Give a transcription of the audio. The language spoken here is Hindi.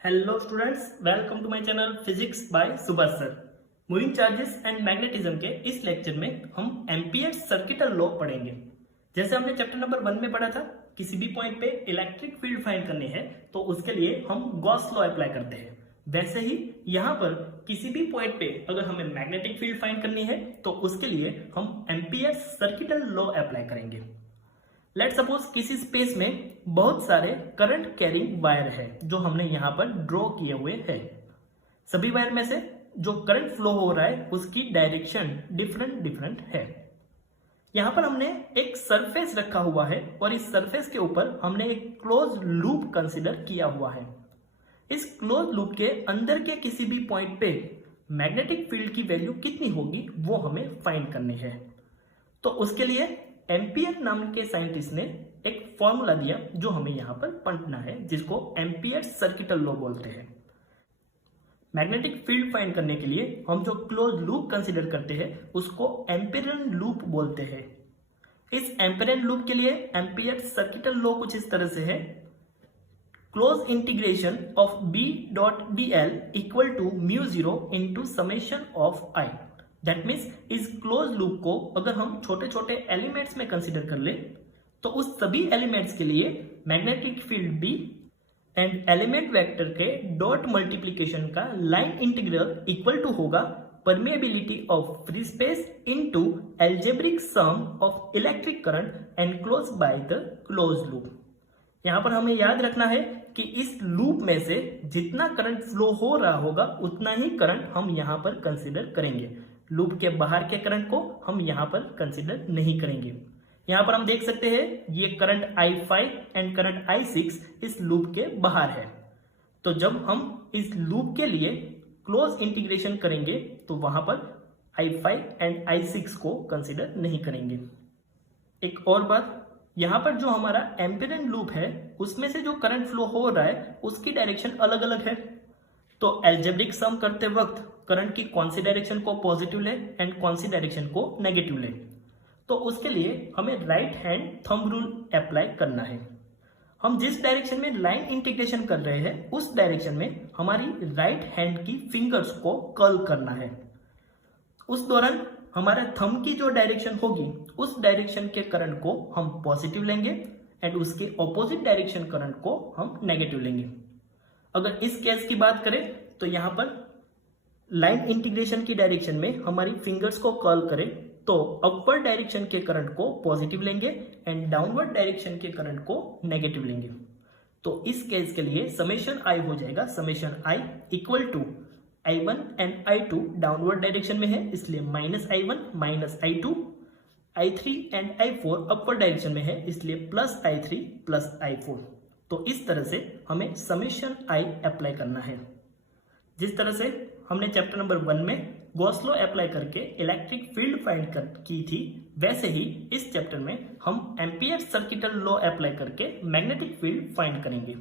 Hello students, welcome to my channel physics by Subhash sir. Moving charges and magnetism के इस लेक्चर में हम एम्पियर्स सर्किटल लॉ पढ़ेंगे। जैसे हमने चैप्टर नंबर 1 में पढ़ा था, किसी भी पॉइंट पे इलेक्ट्रिक फील्ड फाइंड करनी है तो उसके लिए हम गॉस लॉ अप्लाई करते हैं। वैसे ही यहाँ पर किसी भी पॉइंट पे अगर हमें मैग्नेटिक फील्ड फाइंड करनी है तो उसके लिए हम एम्पियर्स सर्किटल लॉ अप्लाई करेंगे। लेट सपोज किसी स्पेस में बहुत सारे करंट कैरिंग वायर है जो हमने यहाँ पर ड्रॉ किए हुए हैं। सभी वायर में से जो करंट फ्लो हो रहा है उसकी डायरेक्शन डिफरेंट है। यहाँ पर हमने एक सरफेस रखा हुआ है और इस सरफेस के ऊपर हमने एक क्लोज लूप कंसिडर किया हुआ है। इस क्लोज लूप के अंदर के किसी भी पॉइंट पे मैग्नेटिक फील्ड की वैल्यू कितनी होगी वो हमें फाइंड करनी है। तो उसके लिए एम्पियर नाम के साइंटिस्ट ने एक फॉर्मूला दिया जो हमें यहां पर पढ़ना है, जिसको एम्पियर सर्किटल लॉ बोलते हैं। मैग्नेटिक फील्ड फाइंड करने के लिए हम जो क्लोज लूप कंसीडर करते हैं उसको एम्पियरन लूप बोलते हैं। इस एम्पियरन लूप के लिए एम्पियर सर्किटल लॉ कुछ इस तरह से है। Close integration of B dot dl equal to μ0 into summation of I। That means इस क्लोज लूप को अगर हम छोटे छोटे एलिमेंट्स में कंसीडर कर ले तो उस सभी एलिमेंट्स के लिए magnetic field B and element vector के डॉट मल्टीप्लीकेशन का लाइन इंटीग्रल इक्वल टू होगा permeability of free space into algebraic sum of electric current enclose by the close loop. यहां पर हमें याद रखना है कि इस लूप में से जितना करंट फ्लो हो रहा होगा उतना ही करंट हम यहां पर कंसीडर करेंगे। लूप के बाहर के करंट को हम यहां पर कंसीडर नहीं करेंगे। यहां पर हम देख सकते हैं ये current I5 and current I6 इस लूप के बाहर है। तो जब हम इस लूप के लिए क्लोज इंटीग्रेशन करेंगे तो वहां पर I5 एंड I6 को कंसीडर नहीं करेंगे। एक और बात, यहां पर जो हमारा एम्पियरन लूप है उसमें से जो करंट फ्लो हो रहा है उसकी डायरेक्शन अलग अलग है। तो एल्जेब्रिक सम करते वक्त करंट की कौन सी डायरेक्शन को पॉजिटिव ले एंड कौन सी डायरेक्शन को नेगेटिव ले, तो उसके लिए हमें right hand thumb rule apply करना है। हम जिस डायरेक्शन में लाइन इंटीग्रेशन कर रहे हैं उस डायरेक्शन में हमारी राइट हैंड की फिंगर्स को कर्ल करना है। उस दौरान हमारे थंब की जो डायरेक्शन होगी उस डायरेक्शन के करंट को हम पॉजिटिव लेंगे एंड उसके ऑपोजिट डायरेक्शन करंट को हम नेगेटिव लेंगे। अगर इस केस की बात करें तो यहां पर लाइन इंटीग्रेशन की डायरेक्शन में हमारी फिंगर्स को कर्ल करें तो अपवर्ड डायरेक्शन के करंट को पॉजिटिव लेंगे एंड डाउनवर्ड डायरेक्शन के करंट को नेगेटिव लेंगे। तो इस केस के लिए समेशन I हो जाएगा summation I equal to I1 and I2 downward direction में है इसलिए -I1 minus I2, I3 and I4 upward direction में है इसलिए प्लस I3 प्लस I4। तो इस तरह से हमें समेशन I अप्लाई करना है। जिस तरह से हमने चैप्टर नंबर 1 में गॉस लॉ अप्लाई करके इलेक्ट्रिक फील्ड फाइंड की थी, वैसे ही इस चैप्टर में हम एम्पियर सर्किटल लॉ अप्लाई करके मैग्नेटिक फील्ड फाइंड करेंगे।